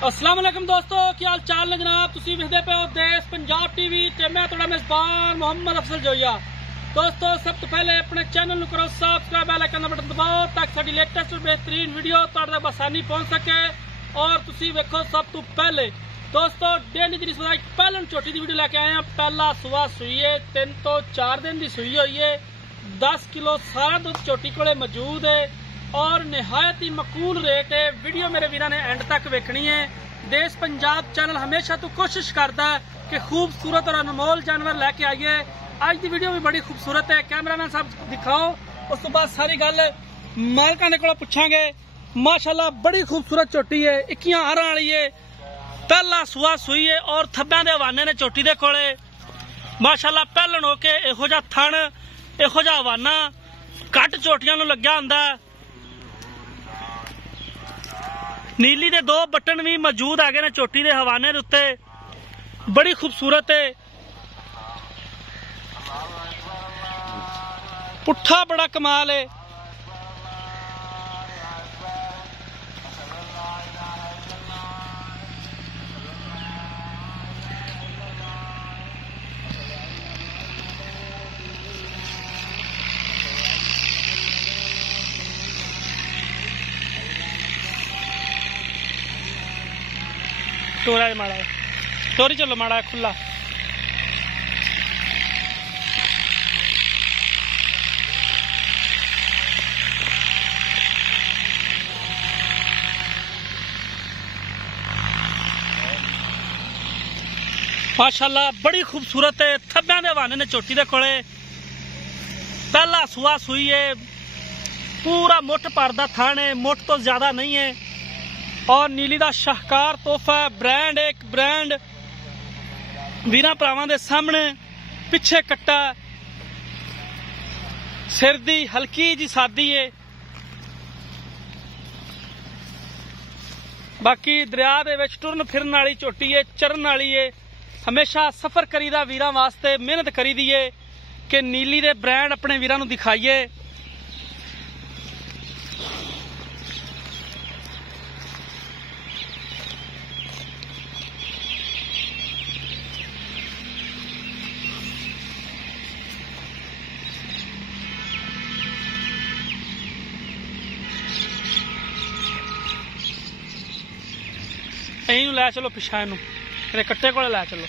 अस्सलाम वालेकुम दोस्तों, की हाल चाल ने जनाब। तुसी वेखदे पे हो देश पंजाब टीवी ते मैं तुहाडा मेजबान मोहम्मद अफसल जोइया। दोस्तों सब तो पहले अपने चैनल नूं करो सबसक्राइब, बेल आइकन दा बटन दबाओ ताकि साडी लेटेस्ट और बेहतरीन वीडियो तुहाडे तक आसानी पहुंच सके और तुसी वेखो सब तो पहले। दोस्तों डेली दी सुधा पहले छोटी दी वीडियो लेके आए हैं। पहला सुबह सूई है, 3 तो 4 दिन की सूई हुई है। 10 किलो सारा दुध छोटी कोले मौजूद है और निहायत ही मकूल रेट है। वीडियो मेरे वीरा ने एंड तक वेखनी है। देश पंजाब चैनल हमेशा तो कोशिश करता है कि खूबसूरत और अनमोल जानवर लेके आइए। आज की वीडियो भी बड़ी खूबसूरत है। कैमरामैन साहब दिखाओ, उस तो बाद सारी गल मालका ने को पूछांगे। माशाल्लाह बड़ी खूबसूरत चोटी है, 21 हारां वाली है। पहला सुआ सुई है और थब्बियां दे हवाने ने चोटी दे कोले। माशाल्लाह पहलन होके इहो जिहा थण, इहो जिहा हवाना घट चोटियां नूं लग्या हुंदा। नीली दे 2 बटन भी मौजूद है ने चोटी दे हवाने दे उत्ते। बड़ी खूबसूरत है। पुट्ठा बड़ा कमाल है। टोरा है माड़ा, टोरी चलो माड़ा है खुला। माशाल्लाह बड़ी खूबसूरत है। थब्बियां दे हवाने ने चोटी दे कोले। पहला सुआ सुई है, पूरा मुठ पर दा थान है, मुठ तो ज्यादा नहीं है और नीली दा शाहकार तोहफा है। ब्रांड एक ब्रांड वीरां भरावां दे सामने। पिछे कट्टा, सिर दी हल्की जी सादी है। बाकी दरिया दे विच टुरन फिरन वाली चोटी है, चरन वाली है। हमेशा सफर करीदा वीरां वास्ते मेहनत करी दी है कि नीली दे ब्रांड अपने वीरां नूं दिखाइए। लै चलो पिछा इनू मेरे कट्टे को लै चलो।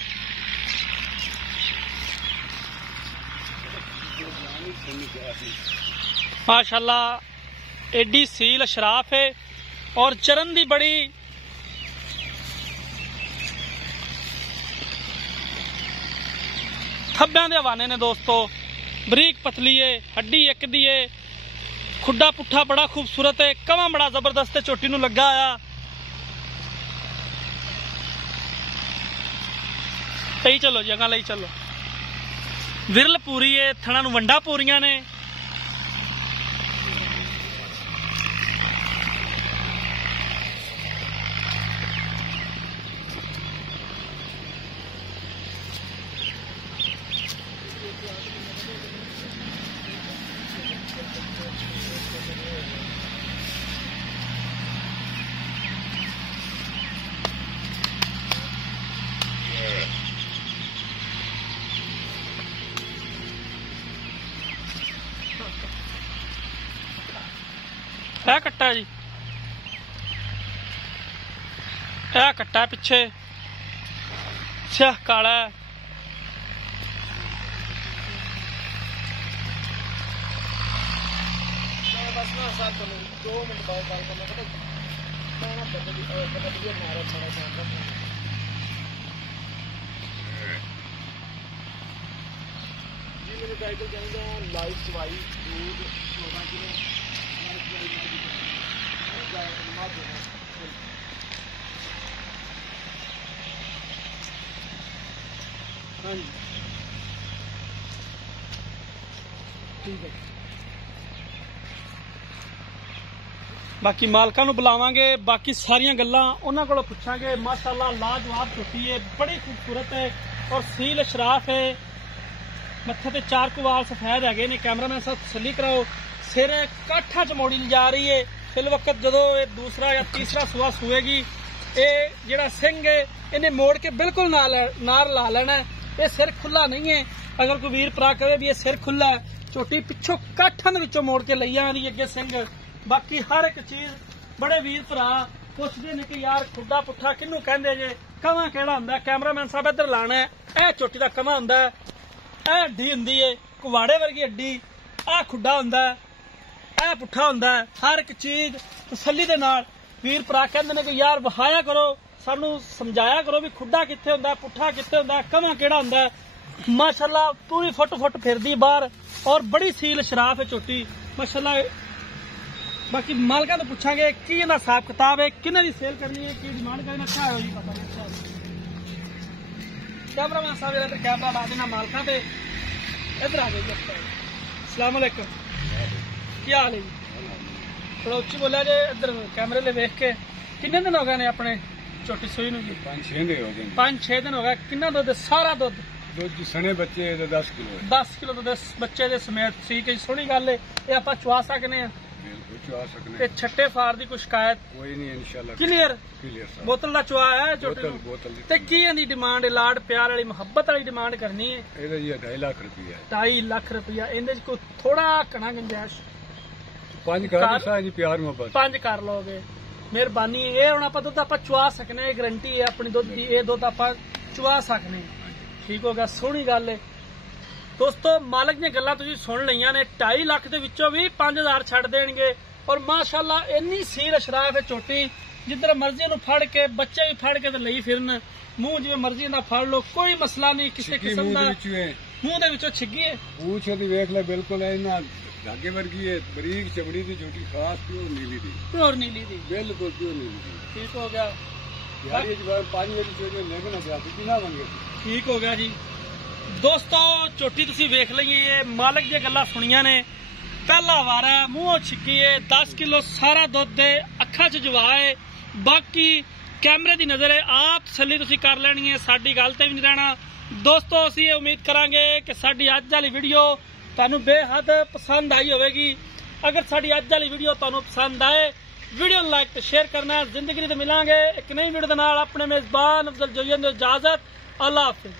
माशाल्लाह एडी सील अशराफ है और चरन दी बड़ी थब्बियां दे हवाने ने दोस्तों। बरीक पतली है, हड्डी एक दी है। खुड्डा पुट्ठा बड़ा खूबसूरत है। कवा बड़ा जबरदस्त है, चोटी नूं लगा आया। लई चलो जगह लई चलो। विरल पूरी है, थणा नूं वंडा पूरियां ने। है कट्टा जी, है कट्टा पिछे स्याह काला है। लाइव चवाई दूध 14 किलो। हाँ जी ठीक है। बाकी मालकां नूं बुलावांगे, बाकी सारियां गल्लां उन्हां कोलों पुछांगे। माशाल्लाह लाजवाब चोटी है, बड़ी खूबसूरत है और सील अशराफ है। मत्थे ते 4 कुवाल सफेद है ने। कैमरामैन साहब तसल्ली कराओ। सिर काठा च मोड़ी जा रही है। फिल वक्त जो दूसरा या तीसरा सुआ सुएगी ਇਹ ਜਿਹੜਾ ਸਿੰਘ ਹੈ ਇਹਨੇ ਮੋੜ ਕੇ ਬਿਲਕੁਲ ਨਾਲ ਲਾ ਲੈਣਾ। ਇਹ ਸਿਰ ਖੁੱਲਾ ਨਹੀਂ ਹੈ। ਅਗਰ ਕੋਈ ਵੀਰ ਭਰਾ ਕਹੇ ਵੀ ਇਹ ਸਿਰ ਖੁੱਲਾ ਹੈ, ਝੋਟੀ ਪਿੱਛੋਂ ਕਾਠਾਂ ਦੇ ਵਿੱਚੋਂ ਮੋੜ ਕੇ ਲਈ ਆਂਦੀ ਅੱਗੇ ਸਿੰਘ। ਬਾਕੀ ਹਰ ਇੱਕ ਚੀਜ਼ ਬੜੇ ਵੀਰ ਭਰਾ ਪੁੱਛਦੇ ਨੇ ਕਿ ਯਾਰ ਖੁੱਡਾ ਪੁੱਠਾ ਕਿਹਨੂੰ ਕਹਿੰਦੇ ਜੇ, ਕਵਾਂ ਕਿਹੜਾ ਹੁੰਦਾ। ਕੈਮਰਾਮੈਨ ਸਾਹਿਬ ਇੱਧਰ ਲਾਣਾ ਹੈ। ਇਹ ਝੋਟੀ ਦਾ ਕਵਾਂ ਹੁੰਦਾ ਹੈ, ਇਹ ਅੱਡੀ ਹੁੰਦੀ ਏ ਕੁਵਾੜੇ ਵਰਗੀ ਅੱਡੀ, ਆਹ ਖੁੱਡਾ ਹੁੰਦਾ ਹੈ, ਇਹ ਪੁੱਠਾ ਹੁੰਦਾ ਹੈ। ਹਰ ਇੱਕ ਚੀਜ਼ ਤਸੱਲੀ ਦੇ ਨਾਲ ਵੀਰ ਭਰਾ ਕਹਿੰਦੇ ਨੇ ਕਿ ਯਾਰ ਵਹਾਇਆ ਕਰੋ, ਸਾਨੂੰ ਸਮਝਾਇਆ ਕਰੋ ਵੀ ਖੁੱਡਾ ਕਿੱਥੇ ਹੁੰਦਾ, ਪੁੱਠਾ ਕਿੱਥੇ ਹੁੰਦਾ, ਕਵਾਂ ਕਿਹੜਾ ਹੁੰਦਾ। ਮਾਸ਼ਾਅੱਲਾ ਪੂਰੀ ਫੁੱਟ ਫਿਰਦੀ ਬਾਹਰ ਔਰ ਬੜੀ ਸੀਲ ਸ਼ਰਾਫ ਹੈ ਝੋਟੀ ਮਾਸ਼ਾਅੱਲਾ। ਬਾਕੀ ਮਾਲਕਾਂ ਤੋਂ ਪੁੱਛਾਂਗੇ ਕੀ ਇਹਦਾ ਹਿਸਾਬ ਕਿਤਾਬ ਹੈ, ਕਿਹਨੇ ਦੀ ਸੇਲ ਕਰਨੀ ਹੈ, ਕੀ ਡਿਮਾਂਡ ਕਰਨਾ, ਕਿਆ ਹੋਈ ਪਤਾ ਨਹੀਂ। कैमरामैन साहब इधर कैमरा ला देना मालका पे। इधर आ जाइए। अस्सलाम वालेकुम, क्या हाल है जी? थोड़ा उच्ची बोलिया जे इधर कैमरे ले देख के। किन्ने दिन हो गए ने अपने छोटी सूई नूं जी? 5-6 दिन हो गए। 5-6 दिन हो गए। किन्ना दुध? सारा दुध सने बच्चे 10 किलो 10 किलो दुध बच्चे दे समेत। ठीक है, सोहनी गल है। ये आपां चवा सकने आ? बिल्कुल चवा सकने। ते छट्टे फार दी कोई शिकायत कोई नहीं इंशाल्लाह। Clear sir. बोतल दा चवा है छोटे नूं? बोतल ते की इहदी डिमांड है? लाड प्यार वाली मुहब्बत वाली डिमांड करनी है? ਇਹਦਾ ਜੀ 2.5 ਲੱਖ ਰੁਪਇਆ ਹੈ। 2.5 ਲੱਖ ਰੁਪਇਆ। ਇਹਦੇ ਚ ਕੋਈ ਥੋੜਾ ਘਣਾ ਗੁੰਜਾਇਸ਼? 5 ਕਰ ਦਿੱਤਾ ਜੀ ਪਿਆਰ ਮੁਹੱਬਤ। 5 ਕਰ ਲੋਗੇ, ਮਿਹਰਬਾਨੀ। ਇਹ ਹੁਣ ਆਪਾਂ ਦੁੱਧ ਆਪਾਂ ਚਵਾ ਸਕਨੇ, ਇਹ ਗਰੰਟੀ ਹੈ ਆਪਣੀ ਦੁੱਧ ਦੀ। ਇਹ ਦੁੱਧ ਆਪਾਂ ਚਵਾ ਸਕਨੇ। ਠੀਕ ਹੋ ਗਿਆ, ਸੋਹਣੀ ਗੱਲ ਹੈ ਦੋਸਤੋ। ਮਾਲਕ ਦੀਆਂ ਗੱਲਾਂ ਤੁਸੀਂ ਸੁਣ ਲਈਆਂ ਨੇ। 2.5 ਲੱਖ ਦੇ ਵਿੱਚੋਂ ਵੀ 5000 ਛੱਡ ਦੇਣਗੇ। ਔਰ ਮਾਸ਼ਾਅੱਲਾ ਇੰਨੀ ਸੀਲ ਅਸ਼ਰਾਫ ਹੈ ਝੋਟੀ, ਜਿੱਧਰ ਮਰਜ਼ੀ ਨੂੰ ਫੜ ਕੇ ਬੱਚੇ ਵੀ ਫੜ ਕੇ ਤੇ ਲਈ ਫਿਰਨ। ਮੂੰਹ ਜਿਵੇਂ ਮਰਜ਼ੀ ਦਾ ਫੜ ਲਓ, ਕੋਈ ਮਸਲਾ ਨਹੀਂ ਕਿਸੇ ਕਿਸਮ ਦਾ। ਮੂੰਹ ਦੇ ਵਿੱਚੋਂ ਛਿੱਗੀ ਹੈ। ਪੂਛ ਦੀ ਵੇਖ ਲੈ, ਬਿਲਕੁਲ ਇਹਨਾਂ ਧਾਗੇ ਵਰਗੀ ਹੈ, ਬਰੀਕ ਚਮੜੀ ਦੀ ਝੋਟੀ, ਖਾਸ ਪਿਓਰ ਨੀਲੀ ਦੀ। ਪਿਓਰ ਨੀਲੀ ਦੀ, ਬਿਲਕੁਲ ਪਿਓਰ ਨੀਲੀ ਦੀ। ਠੀਕ ਹੋ ਗਿਆ। ਯਾਰ ਇਹ ਜਵਾਬ 5 ਵਜੇ ਚੋਂ ਲੈਣਾ ਪਿਆ ਸੀ ਨਾ ਮੰਗੇ। ਠੀਕ ਹੋ ਗਿਆ ਜੀ ਦੋਸਤੋ। ਝੋਟੀ ਤੁਸੀਂ ਵੇਖ ਲਈਏ, ਮਾਲਕ ਦੀਆਂ ਗੱਲਾਂ ਸੁਣੀਆਂ ਨੇ। ਪਹਿਲਾ ਵਾਰ ਹੈ, ਮੂੰਹੋਂ ਛਿੱਕੀ ਹੈ, 10 ਕਿਲੋ ਸਾਰਾ ਦੁੱਧ ਦੇ, ਅੱਖਾਂ 'ਚ ਜਵਾ ਹੈ। ਬਾਕੀ ਕੈਮਰੇ ਦੀ ਨਜ਼ਰ ਹੈ, ਆਪ ਤਸੱਲੀ ਤੁਸੀਂ ਕਰ ਲੈਣੀ ਹੈ, ਸਾਡੀ ਗੱਲ ਤੇ ਵੀ ਨਹੀਂ ਰਹਿਣਾ। ਦੋਸਤੋ ਅਸੀਂ ਇਹ ਉਮੀਦ ਕਰਾਂਗੇ ਕਿ ਸਾਡੀ ਅੱਜ ਵਾਲੀ ਵੀਡੀਓ ਤੁਹਾਨੂੰ ਬੇਹੱਦ ਪਸੰਦ ਆਈ ਹੋਵੇਗੀ। ਅਗਰ ਸਾਡੀ ਅੱਜ ਵਾਲੀ ਵੀਡੀਓ ਤੁਹਾਨੂੰ ਪਸੰਦ ਆਏ, ਵੀਡੀਓ ਨੂੰ ਲਾਈਕ ਤੇ ਸ਼ੇਅਰ ਕਰਨਾ। ਜ਼ਿੰਦਗੀ ਤੇ ਮਿਲਾਂਗੇ ਇੱਕ ਨਈ ਵੀਡੀਓ ਦੇ ਨਾਲ। ਆਪਣੇ ਮੇਜ਼ਬਾਨ ਅਫਜ਼ਲ ਜੋਈਆ ਨੂੰ ਇਜਾਜ਼ਤ। ਅੱਲਾਹ ਹਾਫਿਜ਼।